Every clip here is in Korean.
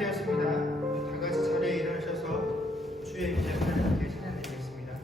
되었습니다. 다 같이 자리에 일어나셔서 주의 이름을 함께 찬양드리겠습니다.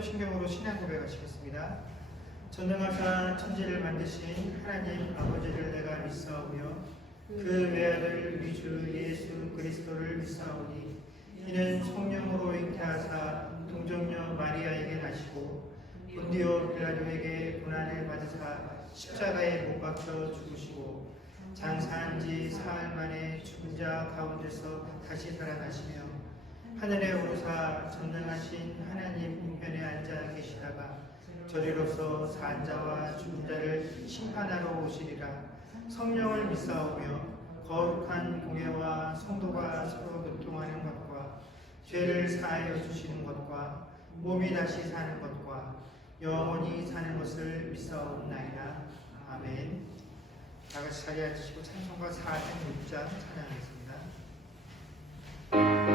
사도신경으로 신앙 고백하시겠습니다. 전능하사 천지를 만드신 하나님 아버지를 내가 믿사오며 그 외아들 우리 주 예수 그리스도를 믿사오니 이는 성령으로 잉태하사 동정녀 마리아에게 나시고 본디오 빌라도에게 고난을 받으사 십자가에 못 박혀 죽으시고 장사한 지 사흘 만에 죽은 자 가운데서 다시 살아나시며 하늘에 오르사 전능하신 하나님 우편에 앉아 계시다가 저리로서 산 자와 죽은 자를 심판하러 오시리라. 성령을 믿사오며 거룩한 공예와 성도가 서로 교통하는 것과 죄를 사하여 주시는 것과 몸이 다시 사는 것과 영원히 사는 것을 믿사옵나이다. 아멘. 다같이 자리에 앉으시고 찬송가 46장 찬양하겠습니다. 주여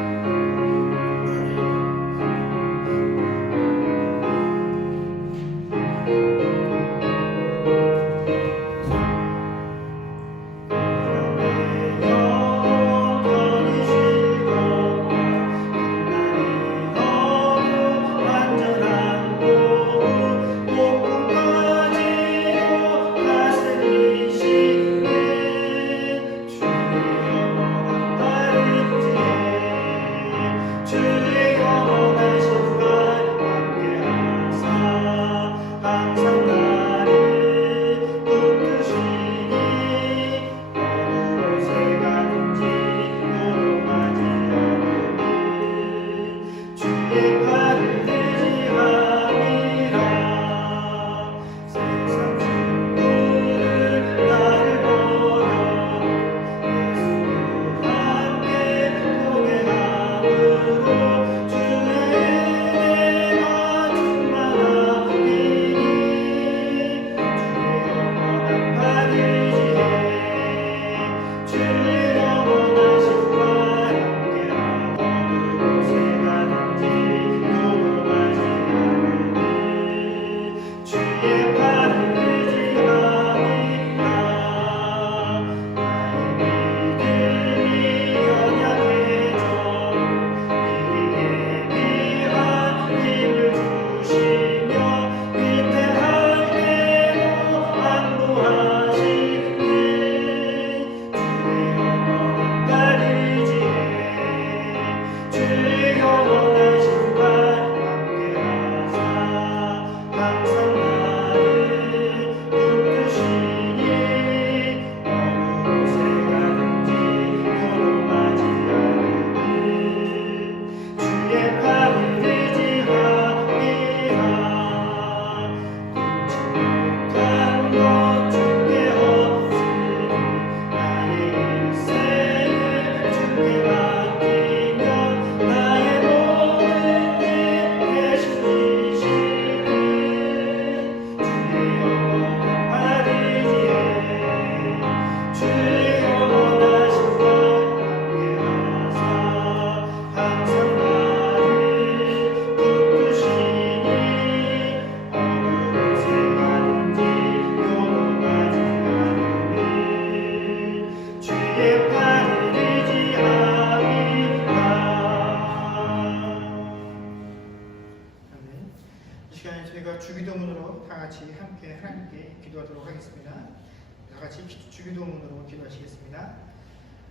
같이 함께 하나님께 기도하도록 하겠습니다. 다 같이 주기도문으로 기도하시겠습니다.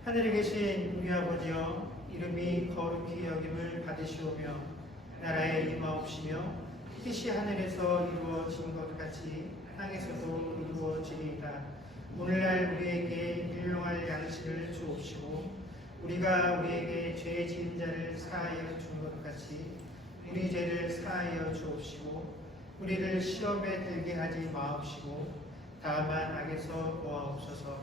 하늘에 계신 우리 아버지여, 이름이 거룩히 여김을 받으시오며 나라에 임하옵시며 뜻이 하늘에서 이루어진 것 같이 땅에서도 이루어지리이다. 오늘날 우리에게 일용할 양식을 주옵시고 우리가 우리에게 죄 지은 자를 사하여 준 것 같이 우리 죄를 사하여 주옵시고 우리를 시험에 들게 하지 마옵시고 다만 악에서 구하옵소서.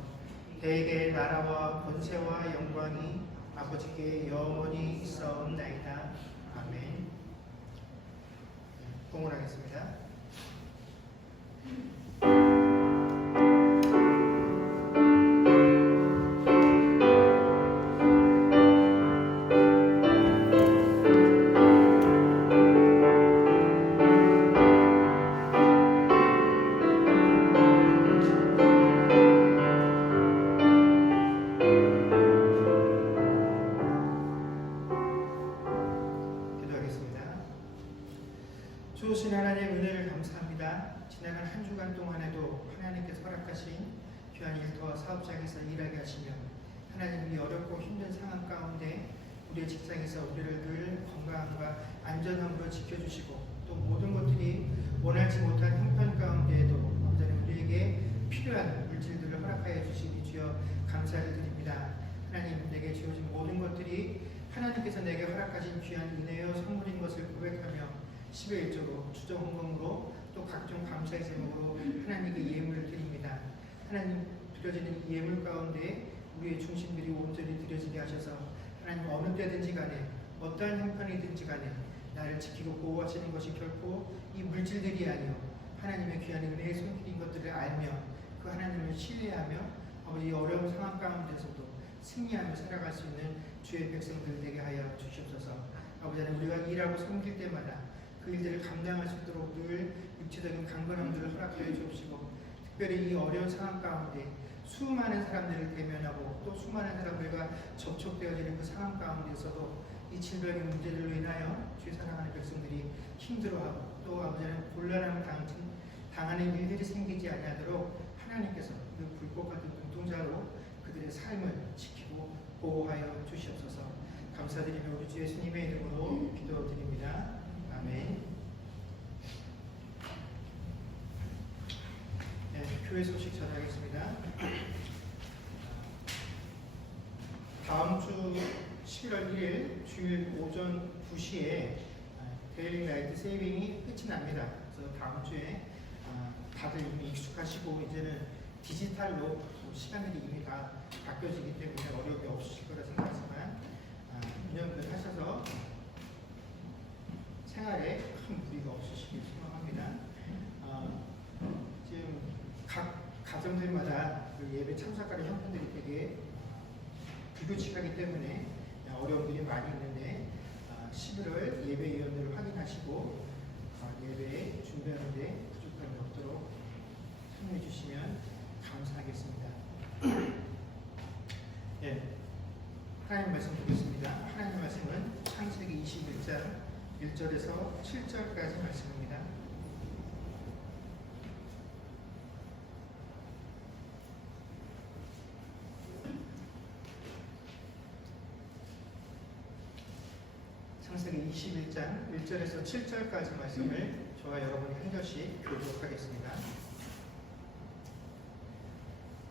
대개 나라와 권세와 영광이 아버지께 영원히 있사옵나이다. 아멘. 봉헌하겠습니다. 주신 하나님의 은혜를 감사합니다. 지나간 한 주간 동안에도 하나님께서 허락하신 귀한 일터와 사업장에서 일하게 하시며 하나님이 어렵고 힘든 상황 가운데 우리의 직장에서 우리를 늘 건강함과 안전함으로 지켜주시고 또 모든 것들이 원하지 못한 형편 가운데에도 아버지는 우리에게 필요한 물질들을 허락하여 주시니 주여 감사를 드립니다. 하나님, 내게 주어진 모든 것들이 하나님께서 내게 허락하신 귀한 은혜요 선물인 것을 고백하며 10의 1조로 주정헌금으로 또 각종 감사의 제목으로 하나님께 예물을 드립니다. 하나님, 드려지는 이 예물 가운데 우리의 중심들이 온전히 드려지게 하셔서 하나님 어느 때든지 간에 어떠한 형편이든지 간에 나를 지키고 보호하시는 것이 결코 이 물질들이 아니요 하나님의 귀한 은혜의 손길인 것들을 알며 그 하나님을 신뢰하며 아버지 어려운 상황 가운데서도 승리하며 살아갈 수 있는 주의 백성들 되게 하여 주시옵소서. 아버지 하나님, 우리가 일하고 섬길 때마다 그 일들을 감당할 수 있도록 늘 육체적인 강건함들을 허락하여 주옵시고 특별히 이 어려운 상황 가운데 수많은 사람들을 대면하고 또 수많은 사람들과 접촉되어지는 그 상황 가운데서도 이 질병의 문제들로 인하여 주의 사랑하는 백성들이 힘들어하고 또 아버지는 곤란함을 당하는 일들이 생기지 아니하도록 하나님께서 그 불꽃 같은 눈동자로 그들의 삶을 지키고 보호하여 주시옵소서. 감사드리며 우리 주 예수님의 이름으로 기도드립니다. 아멘. 네, 교회 소식 전하겠습니다. 다음 주 11월 1일 주일 오전 2시에 데일리 라이트 세이빙이 끝이 납니다. 그래서 다음 주에 다들 이미 익숙하시고 이제는 디지털로 시간들이 이미 다 바뀌어지기 때문에 어려움이 없으실 거라 생각하지만 운영을 하셔서 생활에 큰 무리가 없으시길 소망합니다. 지금 각 가정들마다 그 예배 참석하는 형편들이 되게 불규칙하기 때문에 어려움들이 많이 있는데 11월 예배위원들을 확인하시고 예배에 준비하는 데 부족함이 없도록 참여해 주시면 감사하겠습니다. 네, 하나님 말씀 보겠습니다. 하나님 말씀은 창세기 21장 1절에서 7절까지 말씀입니다. 창세기 21장 1절에서 7절까지 말씀을 저와 여러분이 한 절씩 교독하겠습니다.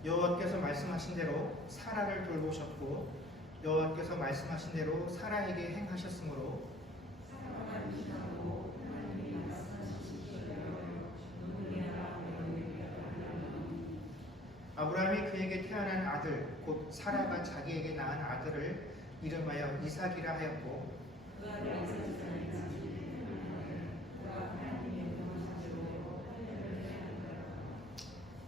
여호와께서 말씀하신 대로 사라를 돌보셨고 여호와께서 말씀하신 대로 사라에게 행하셨으므로 아브라함이 그에게 태어난 아들 곧 사라가 자기에게 낳은 아들을 이름하여 이삭이라 하였고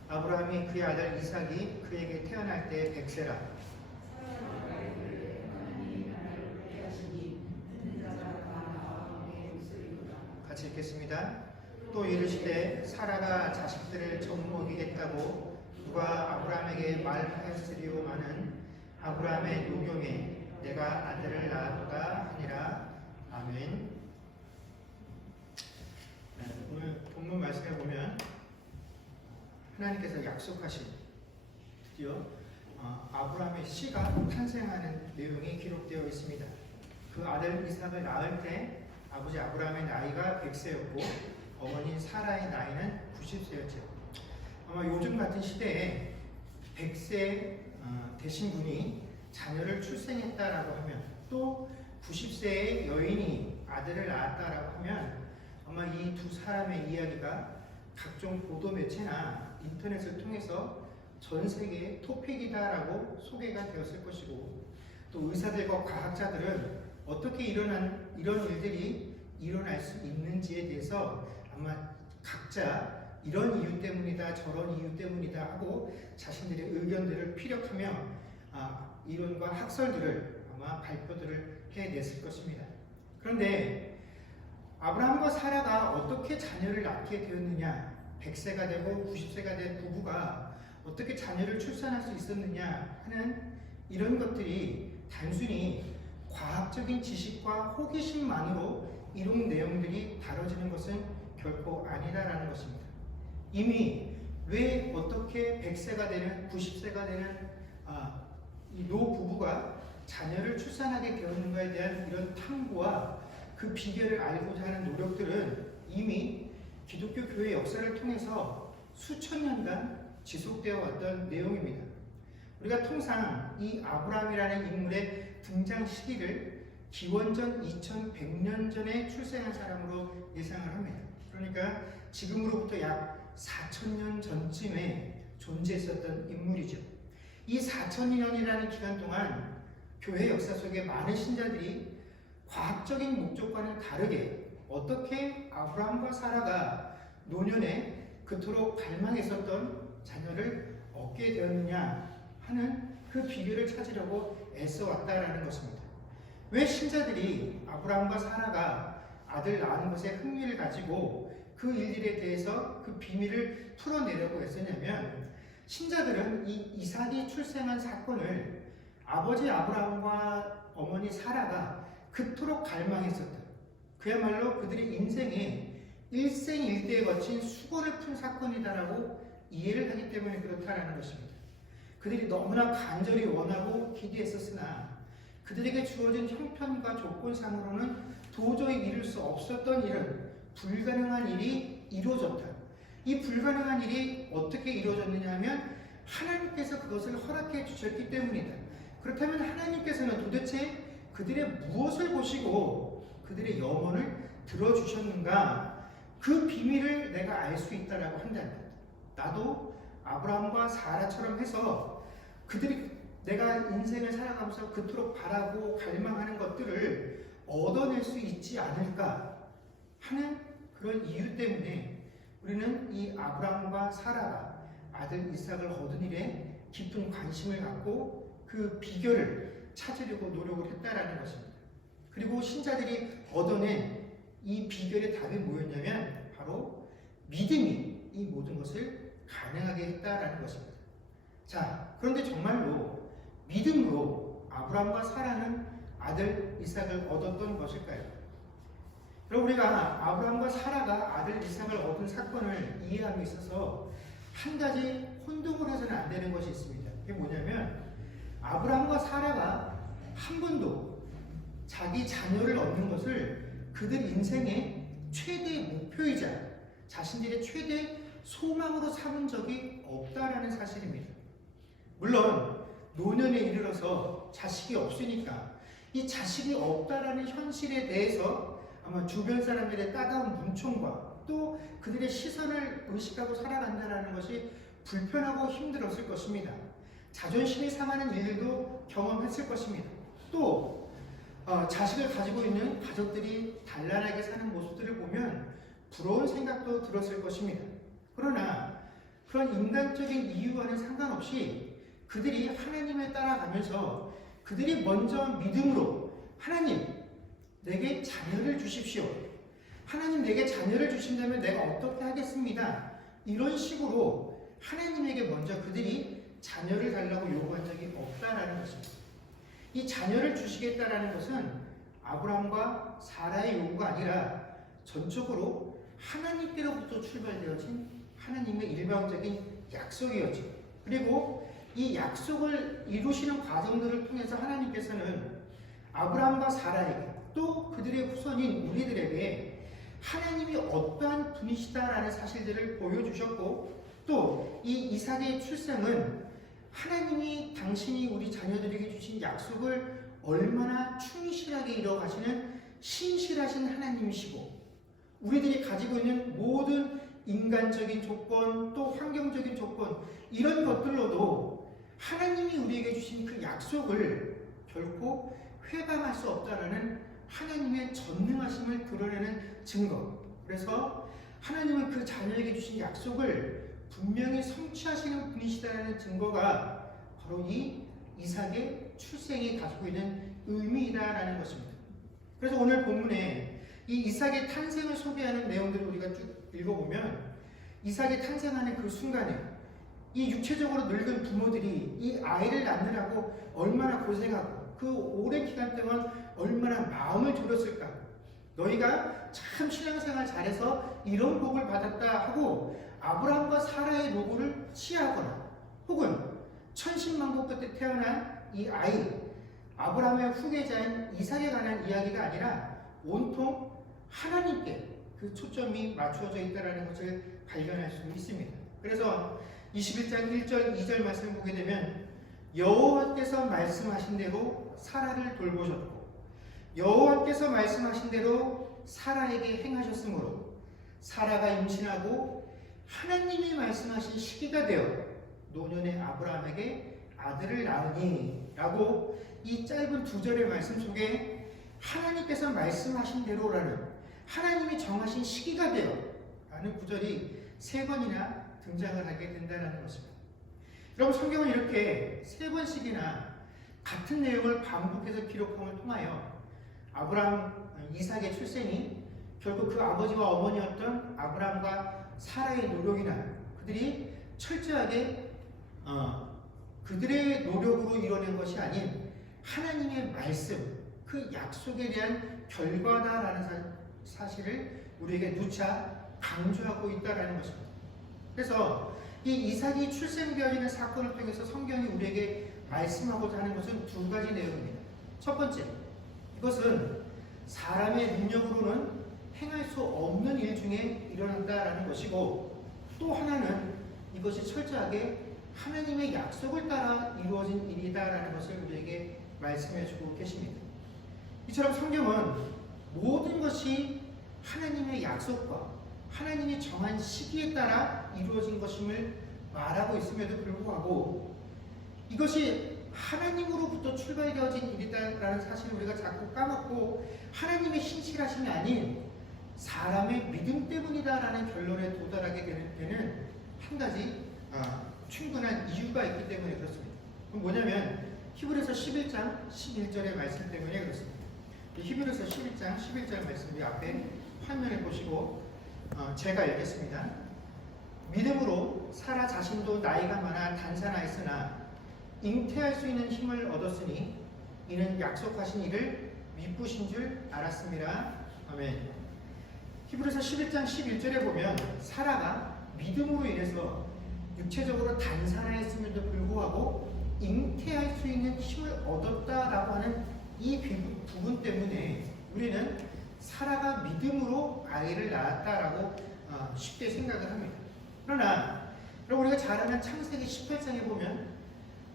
아브라함이 그의 아들 이삭이 그에게 태어날 때 100세라 같이 읽겠습니다. 또 이르시되 사라가 자식들을 젖먹이겠다고 누가 아브라함에게 말하였으리오마는 아브라함의 노경에 내가 아들을 낳았다 하니라. 아멘. 오늘 본문 말씀에 보면 하나님께서 약속하신 드디어 아브라함의 씨가 탄생하는 내용이 기록되어 있습니다. 그 아들 이삭을 낳을 때 아버지 아브라함의 나이가 100세였고 어머니 사라의 나이는 90세였죠. 아마 요즘 같은 시대에 100세 되신 분이 자녀를 출생했다라고 하면, 또 90세의 여인이 아들을 낳았다라고 하면 아마 이 두 사람의 이야기가 각종 보도 매체나 인터넷을 통해서 전 세계의 토픽이다라고 소개가 되었을 것이고, 또 의사들과 과학자들은 어떻게 이런 일들이 일어날 수 있는지에 대해서 아마 각자 이런 이유 때문이다, 저런 이유 때문이다 하고 자신들의 의견들을 피력하며 이론과 학설들을 아마 발표들을 해냈을 것입니다. 그런데 아브라함과 사라가 어떻게 자녀를 낳게 되었느냐, 100세가 되고 90세가 된 부부가 어떻게 자녀를 출산할 수 있었느냐 하는 이런 것들이 단순히 과학적인 지식과 호기심만으로 이런 내용들이 다뤄지는 것은 결코 아니다라는 것입니다. 이미 왜 어떻게 100세가 되는 90세가 되는 이 노부부가 자녀를 출산하게 되었는가에 대한 이런 탐구와 그 비결을 알고자 하는 노력들은 이미 기독교 교회 역사를 통해서 수천 년간 지속되어 왔던 내용입니다. 우리가 통상 이 아브라함이라는 인물의 등장 시기를 기원전 2100년 전에 출생한 사람으로 예상을 합니다. 그러니까 지금으로부터 약 4000년 전쯤에 존재했었던 인물이죠. 이 4000년이라는 기간 동안 교회 역사 속에 많은 신자들이 과학적인 목적과는 다르게 어떻게 아브라함과 사라가 노년에 그토록 갈망했었던 자녀를 얻게 되었느냐 하는 그 비결을 찾으려고 애써왔다라는 것입니다. 왜 신자들이 아브라함과 사라가 아들 낳은 것에 흥미를 가지고 그 일들에 대해서 그 비밀을 풀어내려고 했었냐면, 신자들은 이 이삭이 출생한 사건을 아버지 아브라함과 어머니 사라가 그토록 갈망했었다, 그야말로 그들의 인생에 일생일대에 거친 수고를 푼 사건이다라고 이해를 하기 때문에 그렇다라는 것입니다. 그들이 너무나 간절히 원하고 기대했었으나 그들에게 주어진 형편과 조건상으로는 도저히 이룰 수 없었던 일은 불가능한 일이 이루어졌다. 이 불가능한 일이 어떻게 이루어졌느냐 하면 하나님께서 그것을 허락해 주셨기 때문이다. 그렇다면 하나님께서는 도대체 그들의 무엇을 보시고 그들의 염원을 들어주셨는가, 그 비밀을 내가 알 수 있다라고 한다면, 나도 아브라함과 사라처럼 해서 그들이 내가 인생을 살아가면서 그토록 바라고 갈망하는 것들을 얻어낼 수 있지 않을까 하는 그런 이유 때문에 우리는 이 아브라함과 사라가 아들 이삭을 얻은 일에 깊은 관심을 갖고 그 비결을 찾으려고 노력을 했다라는 것입니다. 그리고 신자들이 얻어낸 이 비결의 답이 뭐였냐면 바로 믿음이 이 모든 것을 가능하게 했다라는 것입니다. 자, 그런데 정말로 믿음으로 아브라함과 사라는 아들 이삭을 얻었던 것일까요? 그럼 우리가 아브라함과 사라가 아들 이삭을 얻은 사건을 이해함에 있어서 한 가지 혼동을 해서는 안 되는 것이 있습니다. 그게 뭐냐면, 아브라함과 사라가 한 번도 자기 자녀를 얻는 것을 그들 인생의 최대 목표이자 자신들의 최대 소망으로 삼은 적이 없다라는 사실입니다. 물론 노년에 이르러서 자식이 없으니까 이 자식이 없다라는 현실에 대해서 아마 주변 사람들의 따가운 문총과 또 그들의 시선을 의식하고 살아간다는 것이 불편하고 힘들었을 것입니다. 자존심이 상하는 일들도 경험했을 것입니다. 또 자식을 가지고 있는 가족들이 단란하게 사는 모습들을 보면 부러운 생각도 들었을 것입니다. 그러나 그런 인간적인 이유와는 상관없이 그들이 하나님에 따라가면서 그들이 먼저 믿음으로 하나님, 내게 자녀를 주십시오. 하나님, 내게 자녀를 주신다면 내가 어떻게 하겠습니다. 이런 식으로 하나님에게 먼저 그들이 자녀를 달라고 요구한 적이 없다라는 것입니다. 이 자녀를 주시겠다라는 것은 아브라함과 사라의 요구가 아니라 전적으로 하나님께로부터 출발되어진 하나님의 일방적인 약속이었죠. 그리고 이 약속을 이루시는 과정들을 통해서 하나님께서는 아브라함과 사라에게 또 그들의 후손인 우리들에게 하나님이 어떠한 분이시다라는 사실들을 보여주셨고, 또 이 이삭의 출생은 하나님이 당신이 우리 자녀들에게 주신 약속을 얼마나 충실하게 이뤄가시는 신실하신 하나님이시고, 우리들이 가지고 있는 모든 인간적인 조건 또 환경적인 조건 이런 것들로도 하나님이 우리에게 주신 그 약속을 결코 회방할 수 없다라는 하나님의 전능하심을 드러내는 증거. 그래서 하나님은 그 자녀에게 주신 약속을 분명히 성취하시는 분이시다라는 증거가 바로 이 이삭의 출생이 가지고 있는 의미이다라는 것입니다. 그래서 오늘 본문에 이 이삭의 탄생을 소개하는 내용들을 우리가 쭉 읽어보면, 이삭이 탄생하는 그 순간에 이 육체적으로 늙은 부모들이 이 아이를 낳느라고 얼마나 고생하고 그 오랜 기간 동안 얼마나 마음을 졸였을까. 너희가 참 신앙생활 잘해서 이런 복을 받았다 하고 아브라함과 사라의 노고를 치하하거나, 혹은 천신만고 끝에 태어난 이 아이 아브라함의 후계자인 이삭에 관한 이야기가 아니라 온통 하나님께 그 초점이 맞추어져 있다는 것을 발견할 수 있습니다. 그래서 21장 1절 2절 말씀을 보게 되면, 여호와께서 말씀하신 대로 사라를 돌보셨고 여호와께서 말씀하신 대로 사라에게 행하셨으므로 사라가 임신하고 하나님이 말씀하신 시기가 되어 노년의 아브라함에게 아들을 낳으니 라고, 이 짧은 두 절의 말씀 속에 하나님께서 말씀하신 대로라는, 하나님이 정하신 시기가 되어 라는 구절이 세 번이나 등장을 하게 된다는 것입니다. 여러분, 성경은 이렇게 세 번씩이나 같은 내용을 반복해서 기록함을 통하여 이삭의 출생이 결국 그 아버지와 어머니였던 아브라함과 사라의 노력이나 그들이 철저하게 그들의 노력으로 이뤄낸 것이 아닌 하나님의 말씀, 그 약속에 대한 결과다라는 사실을 우리에게 누차 강조하고 있다는 것입니다. 그래서 이 이삭이 출생되어지는 사건을 통해서 성경이 우리에게 말씀하고자 하는 것은 두 가지 내용입니다. 첫 번째, 이것은 사람의 능력으로는 행할 수 없는 일 중에 일어난다라는 것이고, 또 하나는 이것이 철저하게 하나님의 약속을 따라 이루어진 일이다라는 것을 우리에게 말씀해 주고 계십니다. 이처럼 성경은 모든 것이 하나님의 약속과 하나님이 정한 시기에 따라 이루어진 것임을 말하고 있음에도 불구하고, 이것이 하나님으로부터 출발되어진 일이다라는 사실을 우리가 자꾸 까먹고 하나님의 신실하심이 아닌 사람의 믿음 때문이다라는 결론에 도달하게 되는 한 가지 충분한 이유가 있기 때문에 그렇습니다. 그럼 뭐냐면 히브리서 11장 11절의 말씀 때문에 그렇습니다. 히브리서 11장 11절 말씀 앞에 화면을 보시고 제가 읽겠습니다. 믿음으로 사라 자신도 나이가 많아 단산하였으나 잉태할 수 있는 힘을 얻었으니 이는 약속하신 이를 미쁘신 줄 알았습니다. 아멘. 히브리서 11장 11절에 보면 사라가 믿음으로 인해서 육체적으로 단산하였음에도 불구하고 잉태할 수 있는 힘을 얻었다라고 하는 이 부분 때문에 우리는 사라가 믿음으로 아이를 낳았다라고 쉽게 생각을 합니다. 그러나 여러분, 우리가 잘 아는 창세기 18장에 보면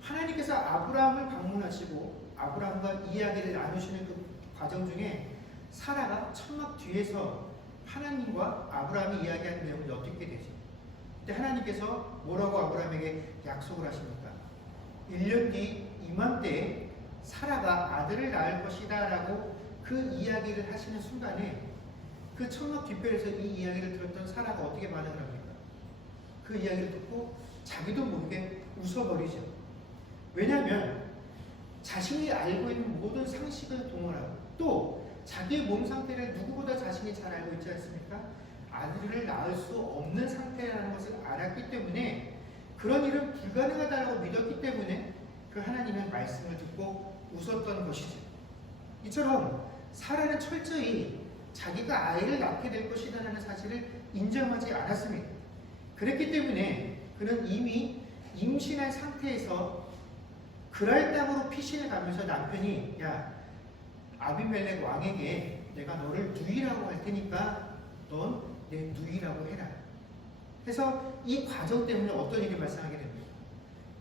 하나님께서 아브라함을 방문하시고 아브라함과 이야기를 나누시는 그 과정 중에 사라가 천막 뒤에서 하나님과 아브라함이 이야기하는 내용을 엿듣게 되죠. 그때 하나님께서 뭐라고 아브라함에게 약속을 하십니까? 1년 뒤 이맘때에 사라가 아들을 낳을 것이다 라고 그 이야기를 하시는 순간에 그 천막 뒷배에서 이 이야기를 들었던 사라가 어떻게 반응을 합니까? 그 이야기를 듣고 자기도 모르게 웃어버리죠. 왜냐하면 자신이 알고 있는 모든 상식을 동원하고 또 자기의 몸 상태를 누구보다 자신이 잘 알고 있지 않습니까? 아들을 낳을 수 없는 상태라는 것을 알았기 때문에, 그런 일은 불가능하다고 믿었기 때문에 그 하나님의 말씀을 듣고 웃었던 것이죠. 이처럼 사라는 철저히 자기가 아이를 낳게 될 것이라는 사실을 인정하지 않았습니다. 그랬기 때문에 그는 이미 임신한 상태에서 그랄 땅으로 피신을 가면서 남편이 야 아비멜렉 왕에게 내가 너를 누이라고 할 테니까 넌 내 누이라고 해라. 그래서 이 과정 때문에 어떤 일이 발생하게 됩니다.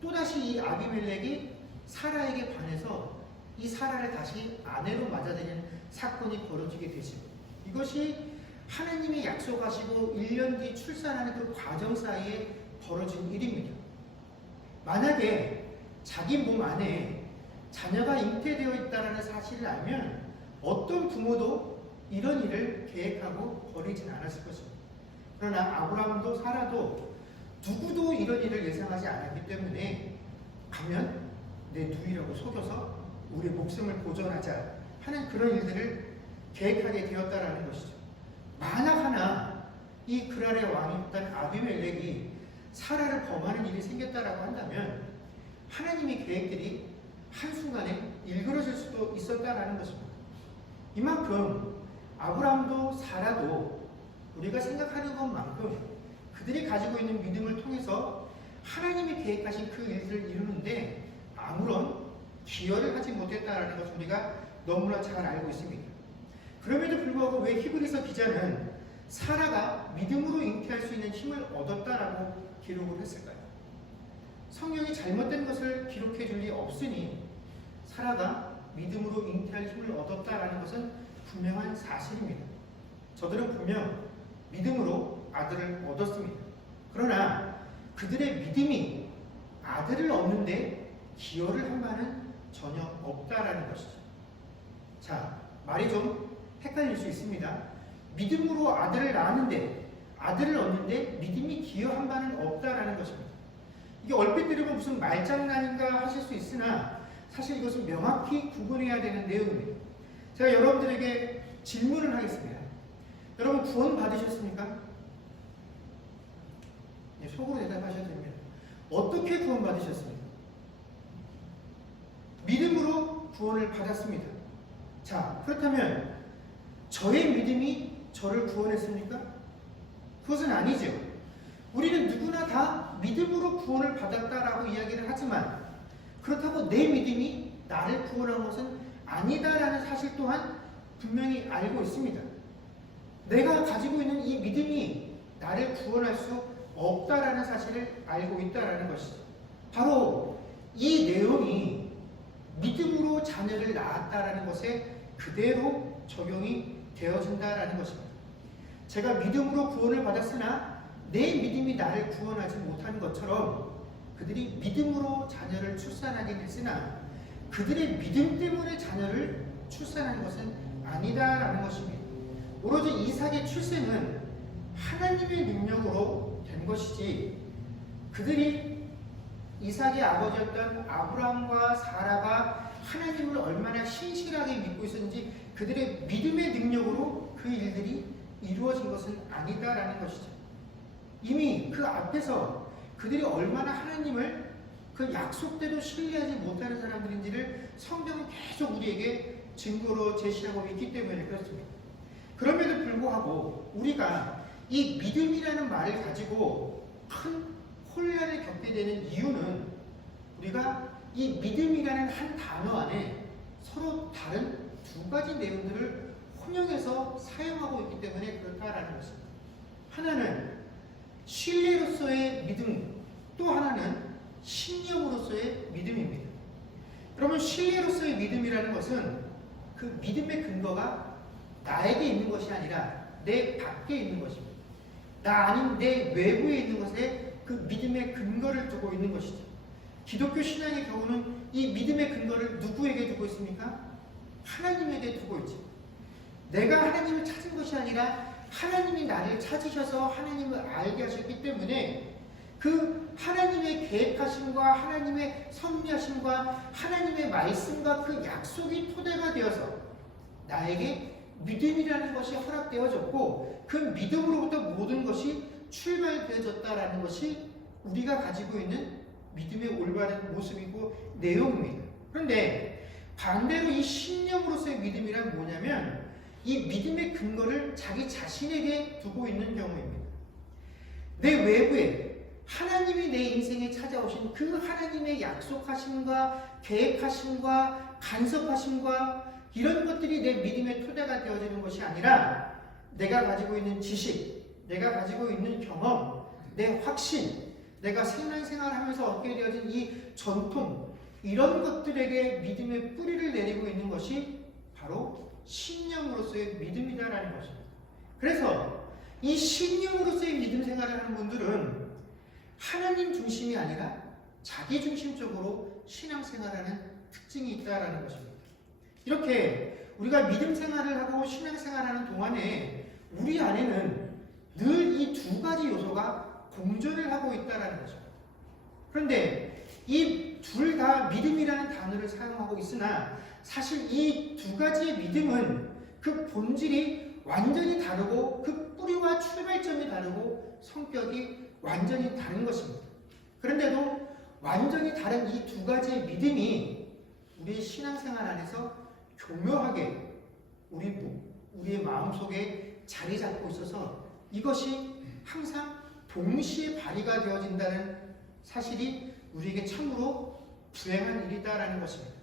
또다시 이 아비멜렉이 사라에게 반해서 이 사라를 다시 아내로 맞아들이는 사건이 벌어지게 되죠. 이것이 하나님이 약속하시고 1년 뒤 출산하는 그 과정 사이에 벌어진 일입니다. 만약에 자기 몸 안에 자녀가 잉태되어 있다는 사실을 알면 어떤 부모도 이런 일을 계획하고 벌이진 않았을 것입니다. 그러나 아브라함도 사라도 누구도 이런 일을 예상하지 않았기 때문에 가면 내 누이라고 속여서 우리의 목숨을 보존하자 하는 그런 일들을 계획하게 되었다라는 것이죠. 만약 하나 이 그랄의 왕이었던 아비멜렉이 사라를 범하는 일이 생겼다라고 한다면 하나님의 계획들이 한순간에 일그러질 수도 있었다라는 것입니다. 이만큼 아브라함도 사라도 우리가 생각하는 것만큼 그들이 가지고 있는 믿음을 통해서 하나님이 계획하신 그 일들을 이루는데 아무런 기여를 하지 못했다라는 것을 우리가 너무나 잘 알고 있습니다. 그럼에도 불구하고 왜 히브리서 기자는 사라가 믿음으로 잉태할 수 있는 힘을 얻었다라고 기록을 했을까요? 성경이 잘못된 것을 기록해 줄 리 없으니 사라가 믿음으로 잉태할 힘을 얻었다라는 것은 분명한 사실입니다. 저들은 분명 믿음으로 아들을 얻었습니다. 그러나 그들의 믿음이 아들을 얻는데 기여를 한 바는 전혀 없다라는 것이죠. 자, 말이 좀 헷갈릴 수 있습니다. 믿음으로 아들을 낳았는데 아들을 얻는데 믿음이 기여한 바는 없다라는 것입니다. 이게 얼핏 들으면 무슨 말장난인가 하실 수 있으나 사실 이것은 명확히 구분해야 되는 내용입니다. 제가 여러분들에게 질문을 하겠습니다. 여러분 구원 받으셨습니까? 네, 속으로 대답하셔도 됩니다. 어떻게 구원 받으셨습니까? 믿음으로 구원을 받았습니다. 자, 그렇다면 저의 믿음이 저를 구원했습니까? 그것은 아니죠. 우리는 누구나 다 믿음으로 구원을 받았다라고 이야기를 하지만 그렇다고 내 믿음이 나를 구원한 것은 아니다라는 사실 또한 분명히 알고 있습니다. 내가 가지고 있는 이 믿음이 나를 구원할 수 없다라는 사실을 알고 있다라는 것이죠. 바로 이 내용이 믿음으로 자녀를 낳았다라는 것에 그대로 적용이 되어진다라는 것입니다. 제가 믿음으로 구원을 받았으나 내 믿음이 나를 구원하지 못하는 것처럼 그들이 믿음으로 자녀를 출산하게 됐으나 그들의 믿음 때문에 자녀를 출산한 것은 아니다라는 것입니다. 오로지 이삭의 출생은 하나님의 능력으로 된 것이지 그들이 이삭의 아버지였던 아브라함과 사라가 하나님을 얼마나 신실하게 믿고 있었는지 그들의 믿음의 능력으로 그 일들이 이루어진 것은 아니다라는 것이죠. 이미 그 앞에서 그들이 얼마나 하나님을 그 약속대로 신뢰하지 못하는 사람들인지를 성경은 계속 우리에게 증거로 제시하고 있기 때문에 그렇습니다. 그럼에도 불구하고 우리가 이 믿음이라는 말을 가지고 큰 혼란을 겪게 되는 이유는 우리가 이 믿음이라는 한 단어 안에 서로 다른 두 가지 내용들을 혼용해서 사용하고 있기 때문에 그렇다라는 것입니다. 하나는 신뢰로서의 믿음, 또 하나는 신념으로서의 믿음입니다. 그러면 신뢰로서의 믿음이라는 것은 그 믿음의 근거가 나에게 있는 것이 아니라 내 밖에 있는 것입니다. 나 아닌 내 외부에 있는 것에 그 믿음의 근거를 두고 있는 것이죠. 기독교 신앙의 경우는 이 믿음의 근거를 누구에게 두고 있습니까? 하나님에게 두고 있죠. 내가 하나님을 찾은 것이 아니라 하나님이 나를 찾으셔서 하나님을 알게 하셨기 때문에 그 하나님의 계획하심과 하나님의 섭리하심과 하나님의 말씀과 그 약속이 토대가 되어서 나에게 믿음이라는 것이 허락되어졌고 그 믿음으로부터 모든 것이 출발되어졌다라는 것이 우리가 가지고 있는 믿음의 올바른 모습이고 내용입니다. 그런데 반대로 이 신념으로서의 믿음이란 뭐냐면 이 믿음의 근거를 자기 자신에게 두고 있는 경우입니다. 내 외부에 하나님이 내 인생에 찾아오신 그 하나님의 약속하심과 계획하심과 간섭하심과 이런 것들이 내 믿음의 토대가 되어지는 것이 아니라 내가 가지고 있는 지식, 내가 가지고 있는 경험, 내 확신, 내가 신앙생활하면서 얻게 되어진 이 전통, 이런 것들에게 믿음의 뿌리를 내리고 있는 것이 바로 신령으로서의 믿음이다라는 것입니다. 그래서 이 신령으로서의 믿음 생활을 하는 분들은 하나님 중심이 아니라 자기 중심적으로 신앙생활하는 특징이 있다라는 것입니다. 이렇게 우리가 믿음 생활을 하고 신앙생활하는 동안에 우리 안에는 늘 이 두 가지 요소가 공존을 하고 있다라는 것입니다. 그런데 이 둘 다 믿음이라는 단어를 사용하고 있으나 사실 이 두 가지의 믿음은 그 본질이 완전히 다르고 그 뿌리와 출발점이 다르고 성격이 완전히 다른 것입니다. 그런데도 완전히 다른 이 두 가지의 믿음이 우리의 신앙생활 안에서 교묘하게 우리의 마음속에 자리 잡고 있어서 이것이 항상 동시에 발휘가 되어진다는 사실이 우리에게 참으로 불행한 일이다라는 것입니다.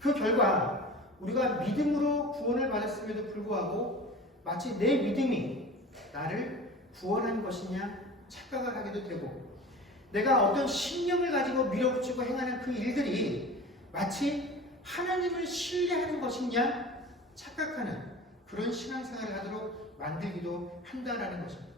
그 결과 우리가 믿음으로 구원을 받았음에도 불구하고 마치 내 믿음이 나를 구원한 것이냐 착각을 하게도 되고, 내가 어떤 신념을 가지고 밀어붙이고 행하는 그 일들이 마치 하나님을 신뢰하는 것이냐 착각하는 그런 신앙생활을 하도록 만들기도 한다라는 것입니다.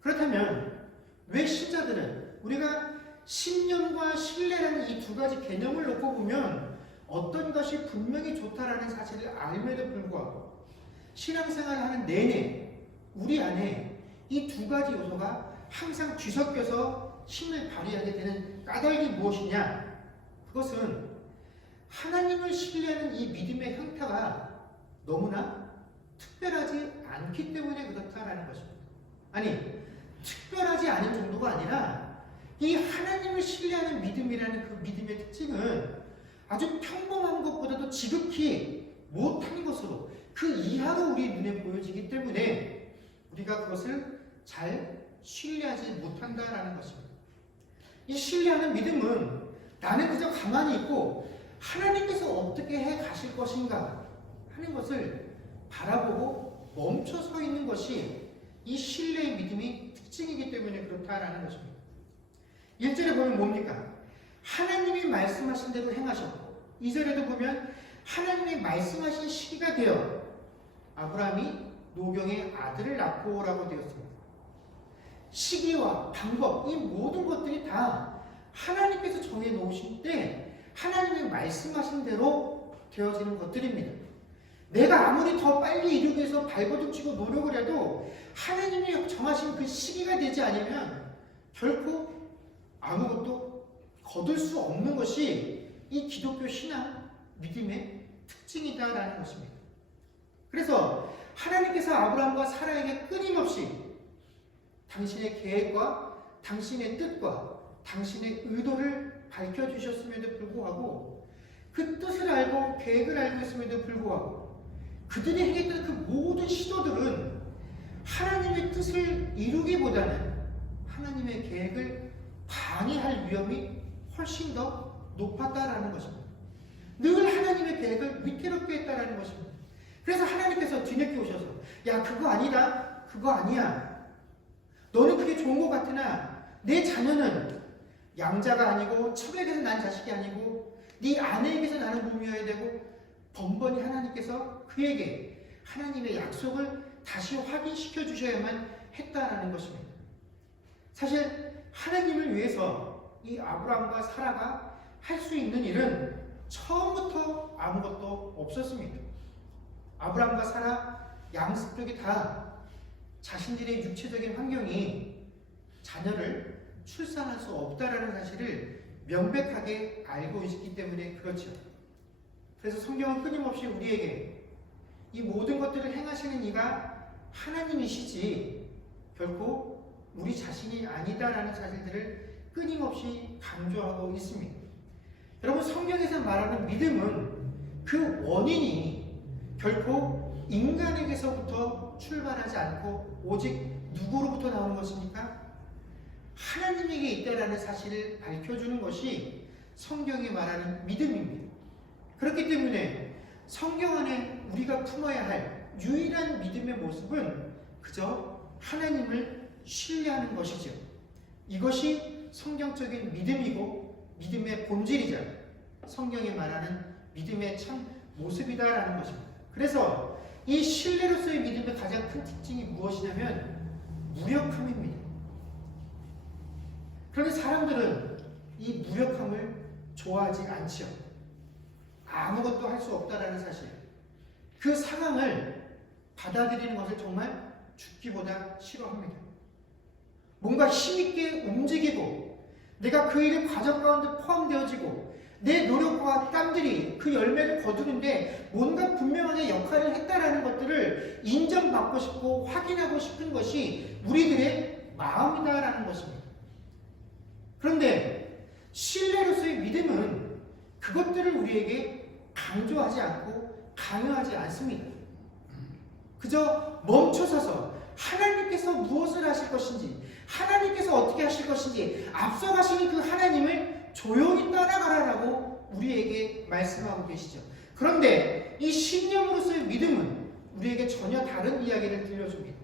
그렇다면 왜 신자들은 우리가 신념과 신뢰라는 이 두 가지 개념을 놓고 보면 어떤 것이 분명히 좋다라는 사실을 알면도 불구하고 신앙생활을 하는 내내 우리 안에 이 두 가지 요소가 항상 뒤섞여서 힘을 발휘하게 되는 까닭이 무엇이냐? 그것은 하나님을 신뢰하는 이 믿음의 형태가 너무나 특별하지 않기 때문에 그렇다라는 것입니다. 아니, 특별하지 않은 정도가 아니라 이 하나님을 신뢰하는 믿음이라는 그 믿음의 특징은 아주 평범한 것보다도 지극히 못한 것으로 그 이하로 우리 눈에 보여지기 때문에 우리가 그것을 잘 신뢰하지 못한다라는 것입니다. 이 신뢰하는 믿음은 나는 그저 가만히 있고 하나님께서 어떻게 해 가실 것인가 하는 것을 바라보고 멈춰 서 있는 것이 이 신뢰의 믿음이 특징이기 때문에 그렇다라는 것입니다. 1절에 보면 뭡니까? 하나님이 말씀하신 대로 행하셨고, 2절에도 보면 하나님이 말씀하신 시기가 되어 아브라함이 노경의 아들을 낳고라고 되었습니다. 시기와 방법, 이 모든 것들이 다 하나님께서 정해놓으신 때 하나님이 말씀하신 대로 되어지는 것들입니다. 내가 아무리 더 빨리 이루기 위해서 발버둥치고 노력을 해도 하나님이 정하신 그 시기가 되지 않으면 결코 아무것도 거둘 수 없는 것이 이 기독교 신앙 믿음의 특징이다라는 것입니다. 그래서 하나님께서 아브라함과 사라에게 끊임없이 당신의 계획과 당신의 뜻과 당신의 의도를 밝혀주셨음에도 불구하고 그 뜻을 알고 계획을 알고 있음에도 불구하고 그들이 행했던 그 모든 시도들은 하나님의 뜻을 이루기보다는 하나님의 계획을 방해할 위험이 훨씬 더 높았다라는 것입니다. 늘 하나님의 계획을 위태롭게 했다라는 것입니다. 그래서 하나님께서 뒤늦게 오셔서 야, 그거 아니다, 그거 아니야, 너는 그게 좋은 것 같으나 내 자녀는 양자가 아니고 척에게서 난 자식이 아니고 네 아내에게서 나는 몸이어야 되고, 번번이 하나님께서 그에게 하나님의 약속을 다시 확인시켜 주셔야만 했다라는 것입니다. 사실 하나님을 위해서 이 아브라함과 사라가 할 수 있는 일은 처음부터 아무것도 없었습니다. 아브라함과 사라 양쪽이 다 자신들의 육체적인 환경이 자녀를 출산할 수 없다라는 사실을 명백하게 알고 있기 때문에 그렇죠. 그래서 성경은 끊임없이 우리에게 이 모든 것들을 행하시는 이가 하나님이시지 결코 우리 자신이 아니다라는 사실들을 끊임없이 강조하고 있습니다. 여러분, 성경에서 말하는 믿음은 그 원인이 결코 인간에게서부터 출발하지 않고 오직 누구로부터 나오는 것입니까? 하나님에게 있다라는 사실을 밝혀주는 것이 성경이 말하는 믿음입니다. 그렇기 때문에 성경 안에 우리가 품어야 할 유일한 믿음의 모습은 그저 하나님을 신뢰하는 것이죠. 이것이 성경적인 믿음이고 믿음의 본질이자 성경이 말하는 믿음의 참 모습이다라는 것입니다. 그래서 이 신뢰로서의 믿음의 가장 큰 특징이 무엇이냐면 무력함입니다. 그런데 사람들은 이 무력함을 좋아하지 않지요. 아무것도 할 수 없다라는 사실, 그 상황을 받아들이는 것을 정말 죽기보다 싫어합니다. 뭔가 힘있게 움직이고 내가 그 일의 과정 가운데 포함되어지고 내 노력과 땀들이 그 열매를 거두는데 뭔가 분명하게 역할을 했다라는 것들을 인정받고 싶고 확인하고 싶은 것이 우리들의 마음이다라는 것입니다. 그런데 신뢰로서의 믿음은 그것들을 우리에게 강조하지 않고 강요하지 않습니다. 그저 멈춰서서 하나님께서 무엇을 하실 것인지, 하나님께서 어떻게 하실 것인지 앞서가시는 그 하나님을 조용히 따라가라라고 우리에게 말씀하고 계시죠. 그런데 이 신념으로서의 믿음은 우리에게 전혀 다른 이야기를 들려줍니다.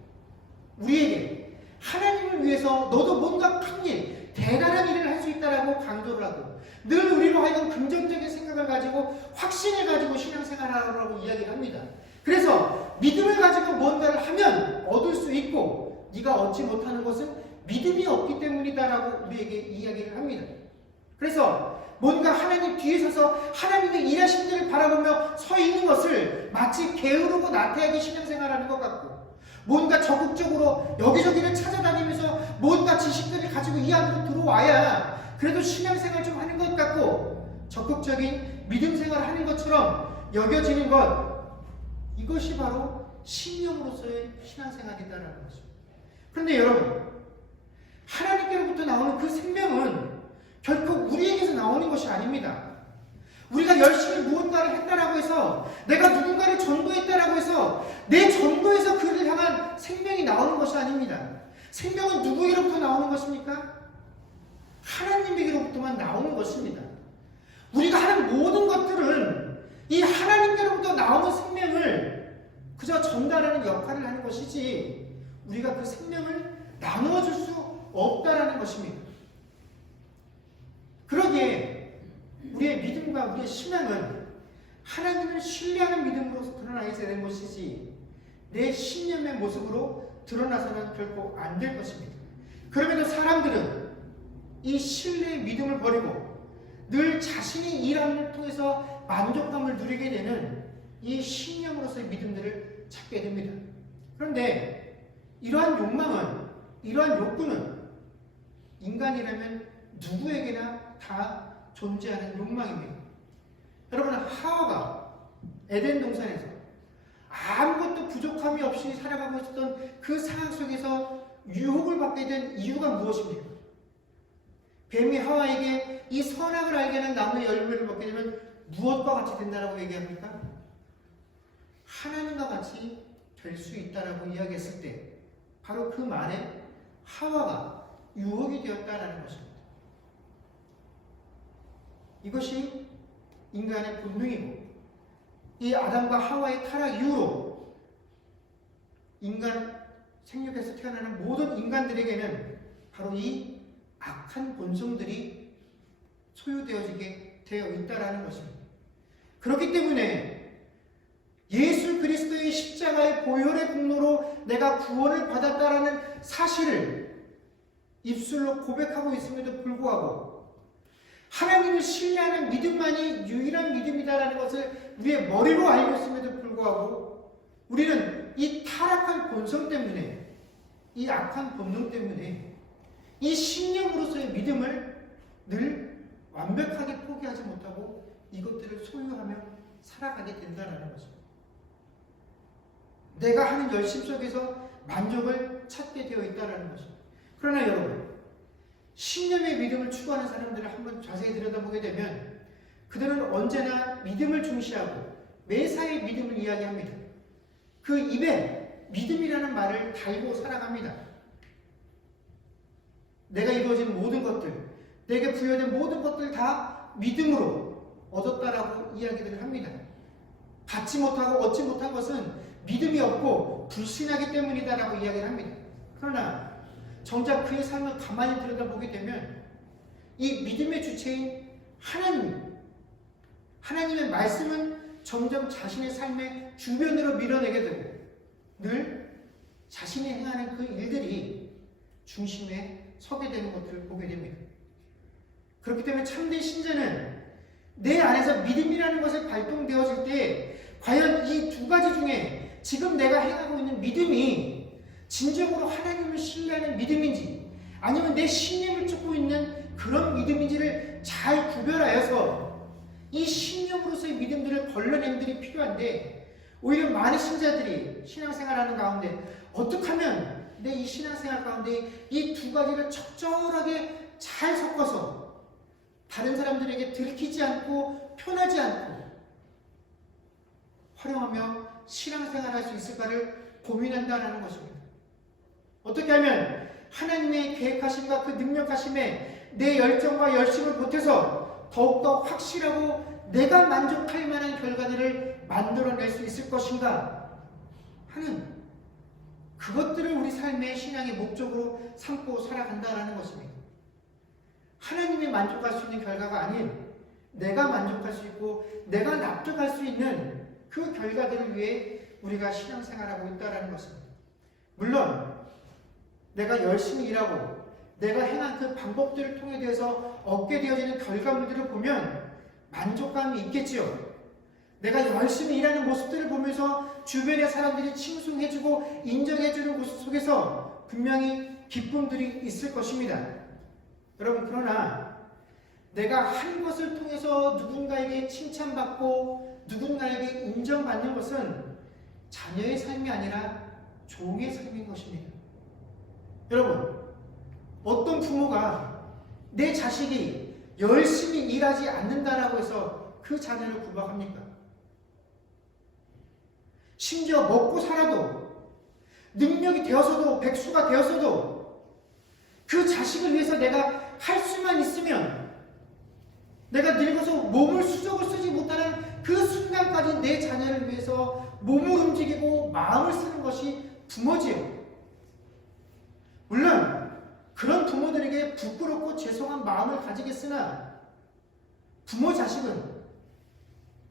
우리에게 하나님을 위해서 너도 뭔가 큰 일, 대단한 일을 할 수 있다라고 강조를 하고 늘 우리로 하여금 긍정적인 생각을 가지고 확신을 가지고 신앙생활하라고 이야기를 합니다. 그래서 믿음을 가지고 뭔가를 하면 얻을 수 있고 네가 얻지 못하는 것은 믿음이 없기 때문이다라고 우리에게 이야기를 합니다. 그래서 뭔가 하나님 뒤에 서서 하나님의 일하신 일을 바라보며 서 있는 것을 마치 게으르고 나태하게 신앙생활하는 것 같고 뭔가 적극적으로 여기저기를 찾아다니면서 뭔가 지식들을 가지고 이 안으로 들어와야 그래도 신앙생활 좀 하는 것 같고 적극적인 믿음생활을 하는 것처럼 여겨지는 것, 이것이 바로 신념으로서의 신앙생활이다라는 것입니다. 그런데 여러분, 하나님께로부터 나오는 그 생명은 결코 우리에게서 나오는 것이 아닙니다. 우리가 열심히 무언가를 했다라고 해서 내가 누군가를 전도했다라고 해서 내 전도에서 그를 향한 생명이 나오는 것이 아닙니다. 생명은 누구에게로부터 나오는 것입니까? 하나님에게로부터만 나오는 것입니다. 우리가 하는 모든 것들은 이 하나님께로부터 나오는 생명을 그저 전달하는 역할을 하는 것이지 우리가 그 생명을 나누어 줄 수 없다라는 것입니다. 그러기에 우리의 믿음과 우리의 신앙은 하나님을 신뢰하는 믿음으로 드러나 있어야 되는 것이지 내 신념의 모습으로 드러나서는 결코 안 될 것입니다. 그럼에도 사람들은 이 신뢰의 믿음을 버리고 늘 자신의 일함을 통해서 만족감을 누리게 되는 이 신념으로서의 믿음들을 찾게 됩니다. 그런데 이러한 욕망은, 이러한 욕구는 인간이라면 누구에게나 다 존재하는 욕망입니다. 여러분, 하와가 에덴 동산에서 아무것도 부족함이 없이 살아가고 있었던 그 상황 속에서 유혹을 받게 된 이유가 무엇입니까? 뱀이 하와에게 이 선악을 알게 하는 나무의 열매를 먹게 되면 무엇과 같이 된다라고 얘기합니까? 하나님과 같이 될 수 있다라고 이야기했을 때 바로 그 말에 하와가 유혹이 되었다라는 것입니다. 이것이 인간의 본능이고 이 아담과 하와의 타락 이후로 인간 생육에서 태어나는 모든 인간들에게는 바로 이 악한 본성들이 소유되어지게 되어 있다라는 것입니다. 그렇기 때문에 예수 그리스도의 십자가의 보혈의 공로로 내가 구원을 받았다라는 사실을 입술로 고백하고 있음에도 불구하고 하나님을 신뢰하는 믿음만이 유일한 믿음이다라는 것을 우리의 머리로 알고 있음에도 불구하고 우리는 이 타락한 본성 때문에, 이 악한 본능 때문에 이 신념으로서의 믿음을 늘 완벽하게 포기하지 못하고 이것들을 소유하며 살아가게 된다는 것입니다. 내가 하는 열심 속에서 만족을 찾게 되어 있다는 것입니다. 그러나 여러분, 신념의 믿음을 추구하는 사람들을 한번 자세히 들여다보게 되면 그들은 언제나 믿음을 중시하고 매사에 믿음을 이야기합니다. 그 입에 믿음이라는 말을 달고 살아갑니다. 내가 이루어진 모든 것들, 내게 부여된 모든 것들 다 믿음으로 얻었다라고 이야기를 합니다. 받지 못하고 얻지 못한 것은 믿음이 없고 불신하기 때문이다라고 이야기를 합니다. 그러나 정작 그의 삶을 가만히 들여다보게 되면 이 믿음의 주체인 하나님의 말씀은 점점 자신의 삶의 주변으로 밀어내게 되고 늘 자신이 행하는 그 일들이 중심에 서게 되는 것들을 보게 됩니다. 그렇기 때문에 참된 신자는 내 안에서 믿음이라는 것이 발동되어질 때 과연 이 두 가지 중에 지금 내가 행하고 있는 믿음이 진정으로 하나님을 신뢰하는 믿음인지 아니면 내 신념을 쫓고 있는 그런 믿음인지를 잘 구별하여서 이 신념으로서의 믿음들을 걸러냄들이 필요한데 오히려 많은 신자들이 신앙생활하는 가운데 어떻게 하면 내 이 신앙생활 가운데 이 두 가지를 적절하게 잘 섞어서 다른 사람들에게 들키지 않고 편하지 않고 활용하며 신앙생활할 수 있을까를 고민한다는 것입니다. 어떻게 하면 하나님의 계획하심과 그 능력하심에 내 열정과 열심을 보태서 더욱더 확실하고 내가 만족할 만한 결과들을 만들어낼 수 있을 것인가 하는 그것들을 우리 삶의 신앙의 목적으로 삼고 살아간다는 것입니다. 하나님이 만족할 수 있는 결과가 아닌 내가 만족할 수 있고 내가 납득할 수 있는 그 결과들을 위해 우리가 신앙생활하고 있다는 것입니다. 물론 내가 열심히 일하고 내가 행한 그 방법들을 통해 대해서 얻게 되어지는 결과물들을 보면 만족감이 있겠지요. 내가 열심히 일하는 모습들을 보면서 주변의 사람들이 칭송해주고 인정해주는 모습 속에서 분명히 기쁨들이 있을 것입니다. 여러분, 그러나 내가 한 것을 통해서 누군가에게 칭찬받고 누군가에게 인정받는 것은 자녀의 삶이 아니라 종의 삶인 것입니다. 여러분, 어떤 부모가 내 자식이 열심히 일하지 않는다라고 해서 그 자녀를 구박합니까? 심지어 먹고 살아도 능력이 되어서도 백수가 되어서도 그 자식을 위해서 내가 할 수만 있으면 내가 늙어서 몸을 수족을 쓰지 못하는 그 순간까지 내 자녀를 위해서 몸을 움직이고 마음을 쓰는 것이 부모지요. 물론 그런 부모들에게 부끄럽고 죄송한 마음을 가지겠으나 부모 자식은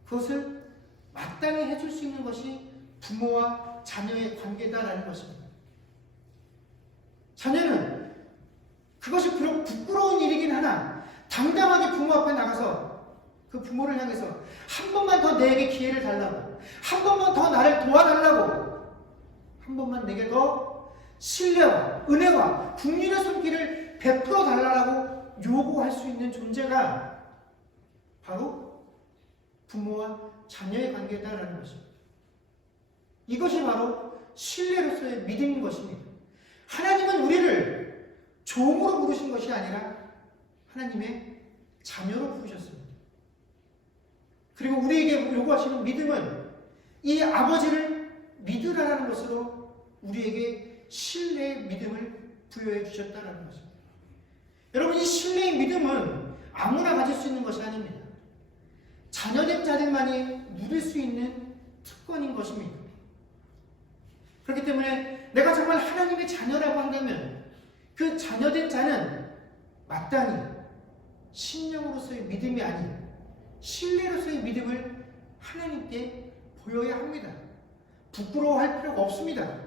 그것을 마땅히 해줄 수 있는 것이 부모와 자녀의 관계다라는 것입니다. 자녀는 그것이 비록 부끄러운 일이긴 하나 당당하게 부모 앞에 나가서 그 부모를 향해서 한 번만 더 내게 기회를 달라고, 한 번만 더 나를 도와달라고, 한 번만 내게 더 신뢰와 은혜와 국민의 손길을 베풀어 달라고 요구할 수 있는 존재가 바로 부모와 자녀의 관계다라는 것입니다. 이것이 바로 신뢰로서의 믿음인 것입니다. 하나님은 우리를 종으로 부르신 것이 아니라 하나님의 자녀로 부르셨습니다. 그리고 우리에게 요구하시는 믿음은 이 아버지를 믿으라는 것으로 우리에게 신뢰의 믿음을 부여해 주셨다는 것입니다. 여러분, 이 신뢰의 믿음은 아무나 가질 수 있는 것이 아닙니다. 자녀된 자들만이 누릴 수 있는 특권인 것입니다. 그렇기 때문에 내가 정말 하나님의 자녀라고 한다면 그 자녀된 자는 마땅히 신령으로서의 믿음이 아닌 신뢰로서의 믿음을 하나님께 보여야 합니다. 부끄러워할 필요가 없습니다.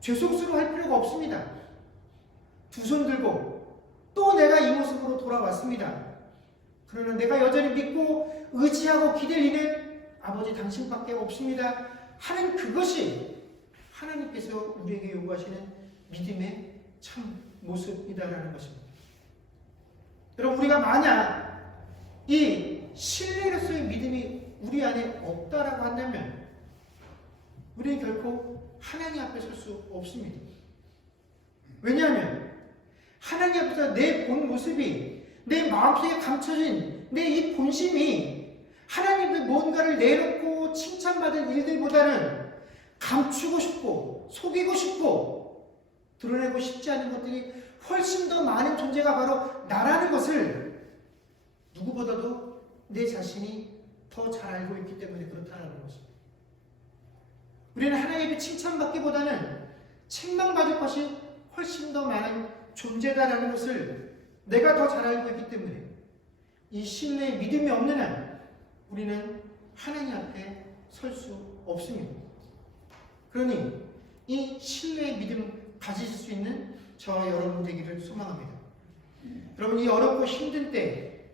죄송스러워할 필요가 없습니다. 두 손 들고 또 내가 이 모습으로 돌아왔습니다. 그러나 내가 여전히 믿고 의지하고 기대리는 아버지 당신밖에 없습니다 하는 그것이 하나님께서 우리에게 요구하시는 믿음의 참 모습이다라는 것입니다. 여러분, 우리가 만약 이 신뢰로서의 믿음이 우리 안에 없다라고 한다면 우리는 결코 하나님 앞에 설 수 없습니다. 왜냐하면 하나님 앞에서 내 본 모습이, 내 마음속에 감춰진 내 이 본심이 하나님의 뭔가를 내놓고 칭찬받을 일들보다는 감추고 싶고 속이고 싶고 드러내고 싶지 않은 것들이 훨씬 더 많은 존재가 바로 나라는 것을 누구보다도 내 자신이 더 잘 알고 있기 때문에 그렇다는 것입니다. 우리는 하나님의 칭찬받기보다는 책망받을 것이 훨씬 더 많은 존재다라는 것을 내가 더 잘 알고 있기 때문에 이 신뢰의 믿음이 없는 한 우리는 하나님 앞에 설 수 없습니다. 그러니 이 신뢰의 믿음 가지실 수 있는 저와 여러분 되기를 소망합니다. 여러분, 이 어렵고 힘든 때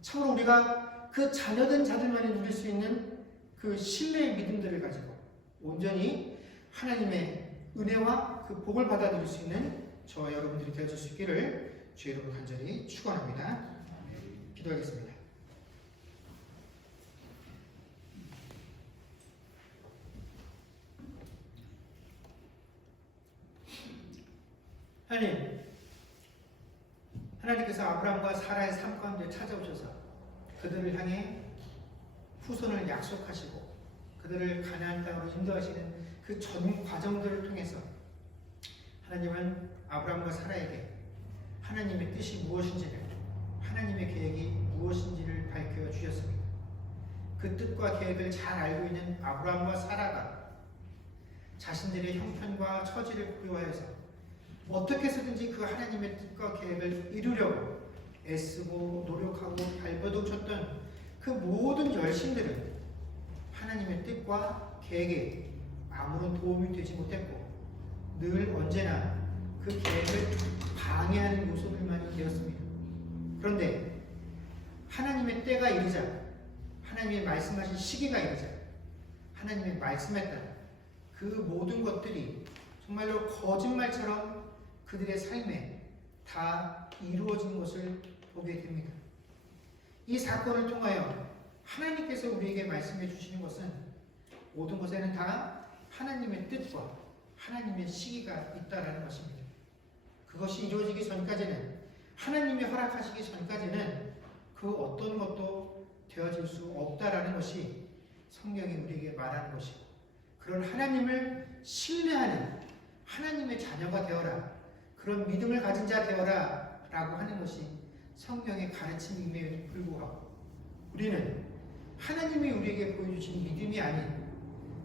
참으로 우리가 그 자녀된 자들만이 누릴 수 있는 그 신뢰의 믿음들을 가지고 온전히 하나님의 은혜와 그 복을 받아들일 수 있는 저와 여러분들이 되어줄 수 있기를 주의 이름으로 간절히 축원합니다. 기도하겠습니다. 하나님께서 아브라함과 사라의 삶 가운데 찾아오셔서 그들을 향해 후손을 약속하시고 그들을 가나안 땅으로 인도하시는 그 전 과정들을 통해서 하나님은 아브라함과 사라에게 하나님의 뜻이 무엇인지를, 하나님의 계획이 무엇인지를 밝혀 주셨습니다. 그 뜻과 계획을 잘 알고 있는 아브라함과 사라가 자신들의 형편과 처지를 고려하여서 어떻게 해서든지 그 하나님의 뜻과 계획을 이루려고 애쓰고 노력하고 발버둥쳤던 그 모든 열심들은 하나님의 뜻과 계획에 아무런 도움이 되지 못했고 늘 언제나 그 계획을 방해하는 요소들만이 되었습니다. 그런데 하나님의 때가 이르자, 하나님의 말씀하신 시기가 이르자, 하나님의 말씀했다 그 모든 것들이 정말로 거짓말처럼 그들의 삶에 다 이루어진 것을 보게 됩니다. 이 사건을 통하여 하나님께서 우리에게 말씀해 주시는 것은 모든 것에는 다 하나님의 뜻과 하나님의 시기가 있다라는 것입니다. 그것이 이루어지기 전까지는, 하나님이 허락하시기 전까지는 그 어떤 것도 되어질 수 없다라는 것이 성경이 우리에게 말하는 것이고, 그런 하나님을 신뢰하는 하나님의 자녀가 되어라, 그런 믿음을 가진 자 되어라 라고 하는 것이 성경의 가르침임에도 불구하고 우리는 하나님이 우리에게 보여주신 믿음이 아닌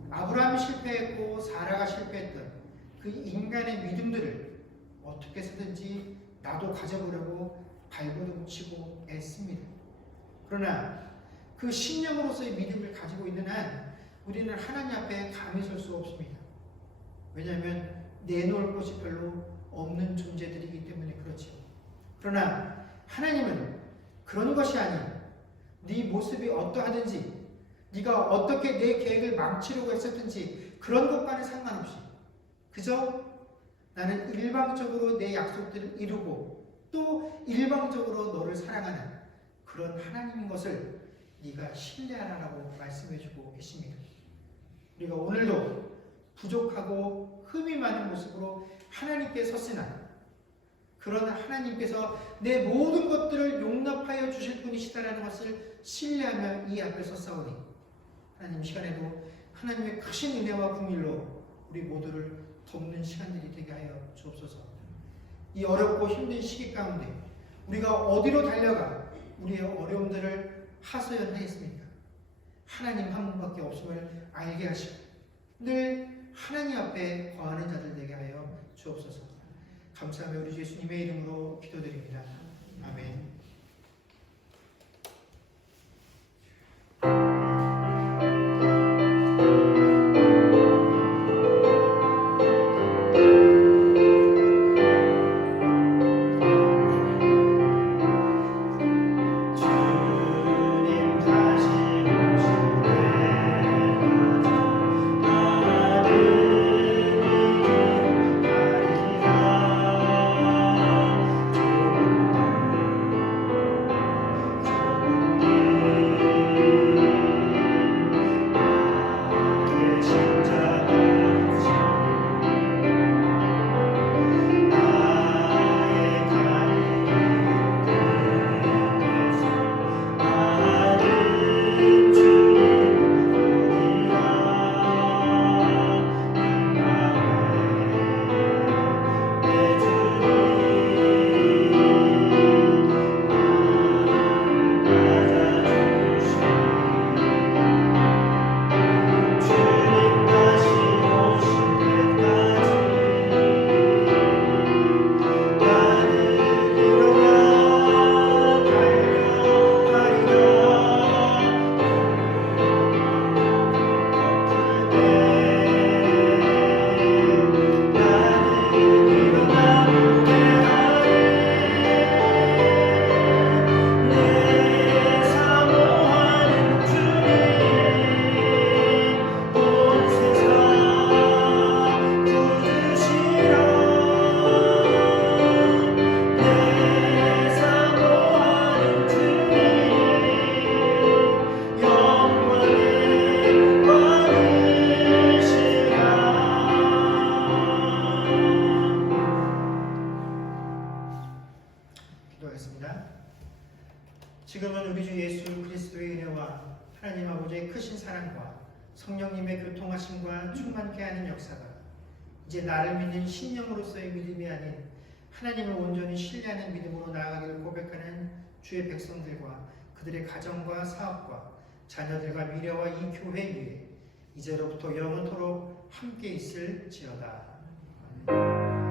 아브라함이 실패했고 사라가 실패했던 그 인간의 믿음들을 어떻게 해서든지 나도 가져보려고 발버둥치고 애씁니다. 그러나 그 신령으로서의 믿음을 가지고 있는 한 우리는 하나님 앞에 감히 설 수 없습니다. 왜냐하면 내놓을 것이 별로 없는 존재들이기 때문에 그렇죠. 그러나 하나님은 그런 것이 아닌 네 모습이 어떠하든지 네가 어떻게 내 계획을 망치려고 했었든지 그런 것과는 상관없이 그저 나는 일방적으로 내 약속들을 이루고 또 일방적으로 너를 사랑하는 그런 하나님인 것을 네가 신뢰하라고 말씀해주고 계십니다. 우리가 오늘도 부족하고 흠이 많은 모습으로 하나님께 섰으나 그러나 하나님께서 내 모든 것들을 용납하여 주실 분이시다라는 것을 신뢰하며 이 앞에 섰사오니 하나님 시간에도 하나님의 크신 은혜와 긍휼로 우리 모두를 돕는 시간들이 되게 하여 주옵소서. 이 어렵고 힘든 시기 가운데 우리가 어디로 달려가 우리의 어려움들을 하소연하겠습니까? 하나님 한 분밖에 없음을 알게 하시고 늘 하나님 앞에 거하는 자들 되게 하여 주옵소서. 감사하며 우리 예수님의 이름으로 기도드립니다. 아멘. 지금은 우리 주 예수 그리스도의 은혜와 하나님 아버지의 크신 사랑과 성령님의 교통하심과 충만케 하는 역사가 이제 나를 믿는 신령으로서의 믿음이 아닌 하나님을 온전히 신뢰하는 믿음으로 나아가기를 고백하는 주의 백성들과 그들의 가정과 사업과 자녀들과 미래와 이 교회 위에 이제로부터 영원토록 함께 있을지어다. 아멘.